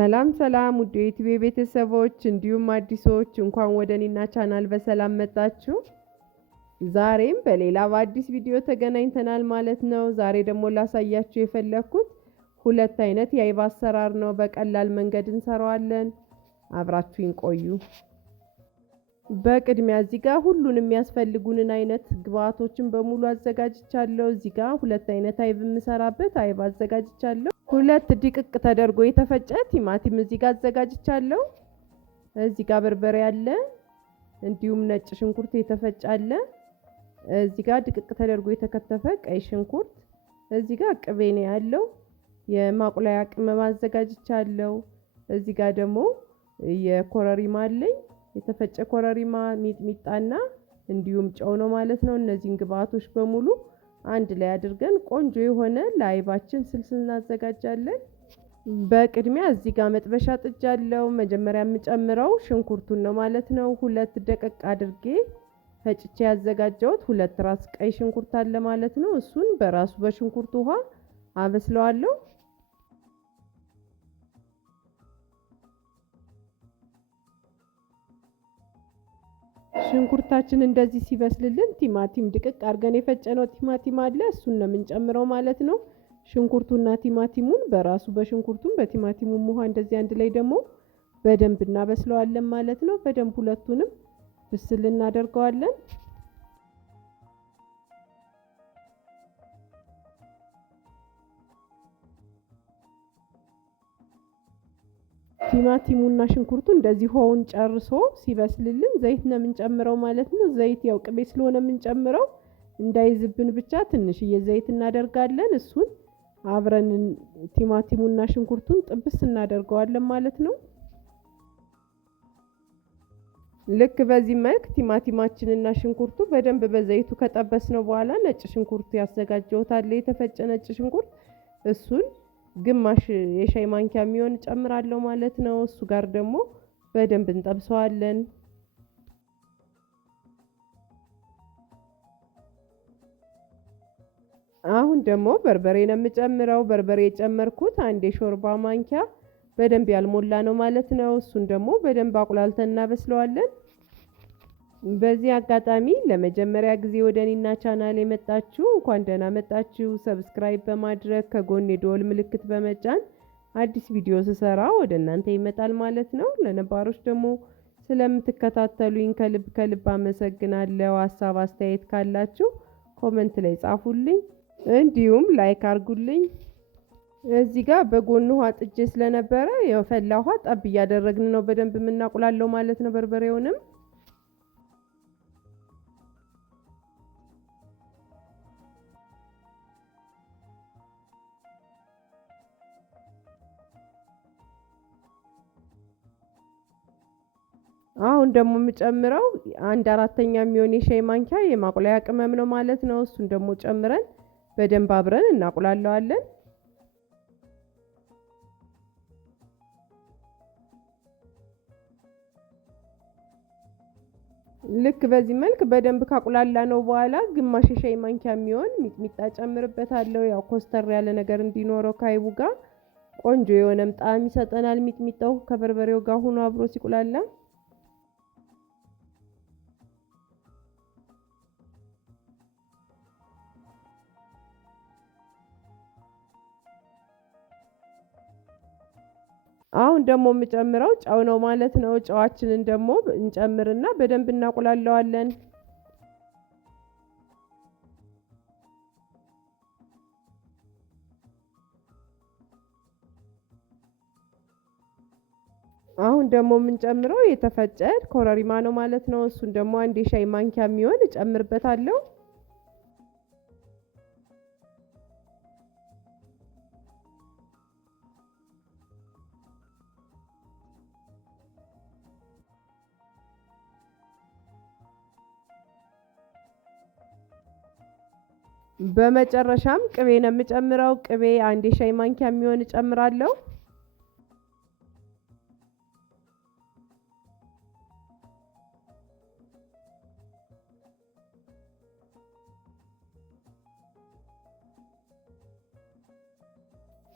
ሰላም ሰላም ውድ የዩቲዩብ ቤተሰቦች እንዲሁም አዲሶች እንኳን ወደ እኔና ቻናል በሰላም መጣችሁ። ዛሬም በሌላ በአዲስ ቪዲዮ ተገናኝተናል ማለት ነው። ዛሬ ደግሞ ላሳያችሁ የፈለኩት ሁለት አይነት የአይብ አሰራር ነው። በቀላል መንገድ እንሰራዋለን። አብራችሁኝ ቆዩ። በቅድሚያ እዚህ ጋር ሁሉንም የሚያስፈልጉንን አይነት ግብአቶችን በሙሉ አዘጋጅቻለሁ። እዚህ ጋር ሁለት አይነት አይብ የምሰራበት አይብ አዘጋጅቻለሁ። ሁለት ድቅቅ ተደርጎ የተፈጨ ቲማቲም እዚህ ጋር አዘጋጅቻለሁ። እዚህ ጋር በርበሬ አለ፣ እንዲሁም ነጭ ሽንኩርት የተፈጨ አለ። እዚህ ጋር ድቅቅ ተደርጎ የተከተፈ ቀይ ሽንኩርት፣ እዚህ ጋር ቅቤ ነው ያለው። የማቁላያ ቅመም አዘጋጅቻለሁ። እዚህ ጋር ደግሞ የኮረሪማ አለኝ፣ የተፈጨ ኮረሪማ፣ ሚጥሚጣና እንዲሁም ጨው ነው ማለት ነው። እነዚህን ግብአቶች በሙሉ አንድ ላይ አድርገን ቆንጆ የሆነ ለአይባችን ስልስ እናዘጋጃለን። በቅድሚያ እዚህ ጋር መጥበሻ ጥጃለሁ። መጀመሪያ የምጨምረው ሽንኩርቱን ነው ማለት ነው። ሁለት ደቀቅ አድርጌ ፈጭቼ ያዘጋጀሁት ሁለት ራስ ቀይ ሽንኩርት አለ ማለት ነው። እሱን በራሱ በሽንኩርቱ ውሃ አበስለዋለሁ። ሽንኩርታችን እንደዚህ ሲበስልልን ቲማቲም ድቅቅ አድርገን የፈጨነው ቲማቲም አለ፣ እሱን ነው የምንጨምረው ማለት ነው። ሽንኩርቱና ቲማቲሙን በራሱ በሽንኩርቱም በቲማቲሙም ውሃ እንደዚህ አንድ ላይ ደግሞ በደንብ እናበስለዋለን ማለት ነው። በደንብ ሁለቱንም ብስል እናደርገዋለን። ቲማቲሙና ሽንኩርቱ እንደዚህ ውሃውን ጨርሶ ሲበስልልን ዘይት ነው የምንጨምረው ማለት ነው። ዘይት ያው ቅቤ ስለሆነ የምንጨምረው እንዳይዝብን ብቻ ትንሽዬ ዘይት እናደርጋለን። እሱን አብረን ቲማቲሙና ሽንኩርቱን ጥብስ እናደርገዋለን ማለት ነው። ልክ በዚህ መልክ ቲማቲማችንና ሽንኩርቱ በደንብ በዘይቱ ከጠበስነው በኋላ ነጭ ሽንኩርቱ ያዘጋጀሁት አለ፣ የተፈጨ ነጭ ሽንኩርት፣ እሱን ግማሽ የሻይ ማንኪያ የሚሆን ጨምራለሁ ማለት ነው። እሱ ጋር ደግሞ በደንብ እንጠብሰዋለን። አሁን ደግሞ በርበሬ ነው የምጨምረው። በርበሬ የጨመርኩት አንድ የሾርባ ማንኪያ በደንብ ያልሞላ ነው ማለት ነው። እሱን ደግሞ በደንብ አቁላልተን እናበስለዋለን። በዚህ አጋጣሚ ለመጀመሪያ ጊዜ ወደ እኔና ቻናል የመጣችሁ እንኳን ደህና መጣችሁ። ሰብስክራይብ በማድረግ ከጎን የደወል ምልክት በመጫን አዲስ ቪዲዮ ስሰራ ወደ እናንተ ይመጣል ማለት ነው። ለነባሮች ደግሞ ስለምትከታተሉኝ ከልብ ከልብ አመሰግናለሁ። ሀሳብ አስተያየት ካላችሁ ኮመንት ላይ ጻፉልኝ፣ እንዲሁም ላይክ አድርጉልኝ። እዚህ ጋር በጎን ውሃ ጥጄ ስለነበረ የፈላ ውሃ ጠብ እያደረግን ነው በደንብ የምናቁላለው ማለት ነው። በርበሬውንም አሁን ደግሞ የምጨምረው አንድ አራተኛ የሚሆን የሻይ ማንኪያ የማቁላያ ቅመም ነው ማለት ነው። እሱን ደግሞ ጨምረን በደንብ አብረን እናቁላለዋለን። ልክ በዚህ መልክ በደንብ ካቁላላ ነው በኋላ ግማሽ የሻይ ማንኪያ የሚሆን ሚጥሚጣ ጨምርበታለሁ። ያው ኮስተር ያለ ነገር እንዲኖረው ከአይቡ ጋር ቆንጆ የሆነም ጣዕም ይሰጠናል። ሚጥሚጣው ከበርበሬው ጋር ሆኖ አብሮ ሲቁላላ አሁን ደግሞ የምጨምረው ጨው ነው ማለት ነው። ጨዋችንን ደግሞ እንጨምርና በደንብ እናቁላለዋለን። አሁን ደግሞ የምንጨምረው የተፈጨ ኮረሪማ ነው ማለት ነው። እሱን ደግሞ አንድ የሻይ ማንኪያ የሚሆን እጨምርበታለሁ። በመጨረሻም ቅቤ ነው የምጨምረው። ቅቤ አንድ የሻይ ማንኪያ የሚሆን እጨምራለሁ።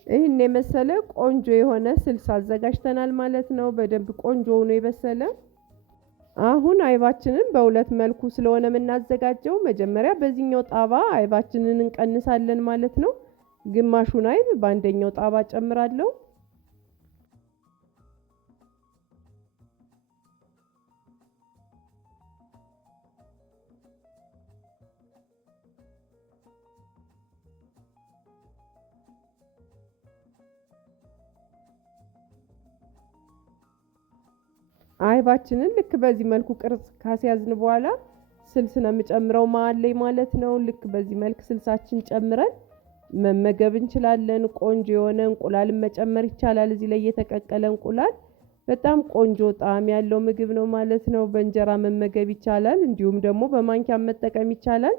ይህን የመሰለ ቆንጆ የሆነ ስልስ አዘጋጅተናል ማለት ነው። በደንብ ቆንጆ ሆኖ የበሰለ። አሁን አይባችንን በሁለት መልኩ ስለሆነ የምናዘጋጀው መጀመሪያ በዚህኛው ጣባ አይባችንን እንቀንሳለን ማለት ነው። ግማሹን አይብ በአንደኛው ጣባ ጨምራለሁ። አይባችንን ልክ በዚህ መልኩ ቅርጽ ካስያዝን በኋላ ስልስ ነው የምጨምረው መሃል ላይ ማለት ነው። ልክ በዚህ መልክ ስልሳችን ጨምረን መመገብ እንችላለን። ቆንጆ የሆነ እንቁላልን መጨመር ይቻላል። እዚህ ላይ የተቀቀለ እንቁላል በጣም ቆንጆ ጣዕም ያለው ምግብ ነው ማለት ነው። በእንጀራ መመገብ ይቻላል፣ እንዲሁም ደግሞ በማንኪያ መጠቀም ይቻላል።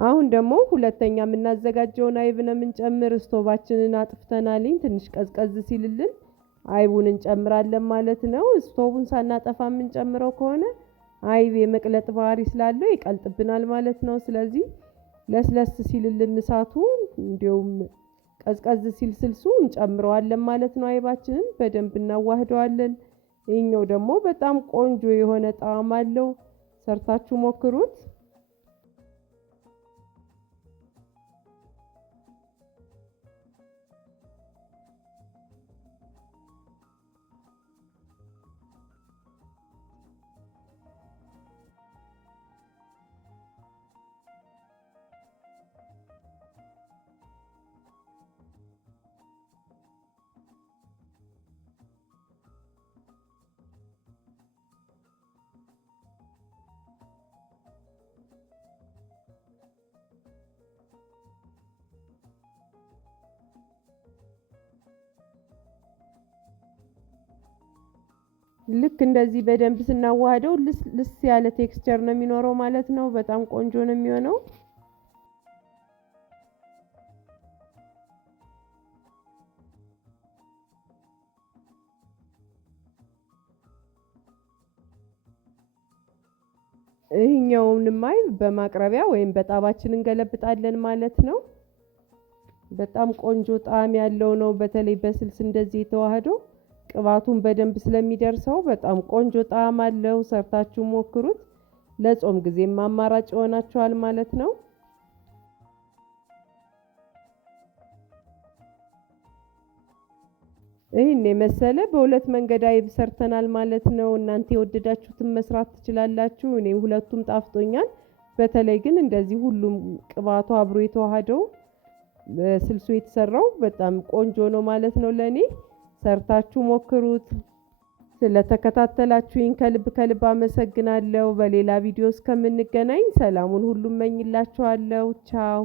አሁን ደግሞ ሁለተኛ የምናዘጋጀውን አይብ ነው የምንጨምር። ስቶቫችንን አጥፍተናልኝ ትንሽ ቀዝቀዝ ሲልልን አይቡን እንጨምራለን ማለት ነው። ስቶቡን ሳናጠፋ የምንጨምረው ከሆነ አይብ የመቅለጥ ባህሪ ስላለው ይቀልጥብናል ማለት ነው። ስለዚህ ለስለስ ሲልልን እሳቱ እንዲሁም ቀዝቀዝ ሲል ስልሱ እንጨምረዋለን ማለት ነው። አይባችንን በደንብ እናዋህደዋለን። ይህኛው ደግሞ በጣም ቆንጆ የሆነ ጣዕም አለው። ሰርታችሁ ሞክሩት። ልክ እንደዚህ በደንብ ስናዋህደው ልስ ያለ ቴክስቸር ነው የሚኖረው ማለት ነው። በጣም ቆንጆ ነው የሚሆነው። ይህኛውንም አይብ በማቅረቢያ ወይም በጣባችን እንገለብጣለን ማለት ነው። በጣም ቆንጆ ጣዕም ያለው ነው። በተለይ በስልስ እንደዚህ የተዋህደው ቅባቱን በደንብ ስለሚደርሰው በጣም ቆንጆ ጣዕም አለው። ሰርታችሁ ሞክሩት። ለጾም ጊዜም አማራጭ ይሆናችኋል ማለት ነው። ይህን የመሰለ በሁለት መንገድ አይብ ሰርተናል ማለት ነው። እናንተ የወደዳችሁትን መስራት ትችላላችሁ። እኔ ሁለቱም ጣፍጦኛል። በተለይ ግን እንደዚህ ሁሉም ቅባቱ አብሮ የተዋሃደው ስልሱ የተሰራው በጣም ቆንጆ ነው ማለት ነው። ለኔ ሰርታችሁ ሞክሩት። ስለተከታተላችሁኝ ከልብ ከልብ አመሰግናለሁ። በሌላ ቪዲዮ እስከምንገናኝ ሰላሙን ሁሉ እመኝላችኋለሁ። ቻው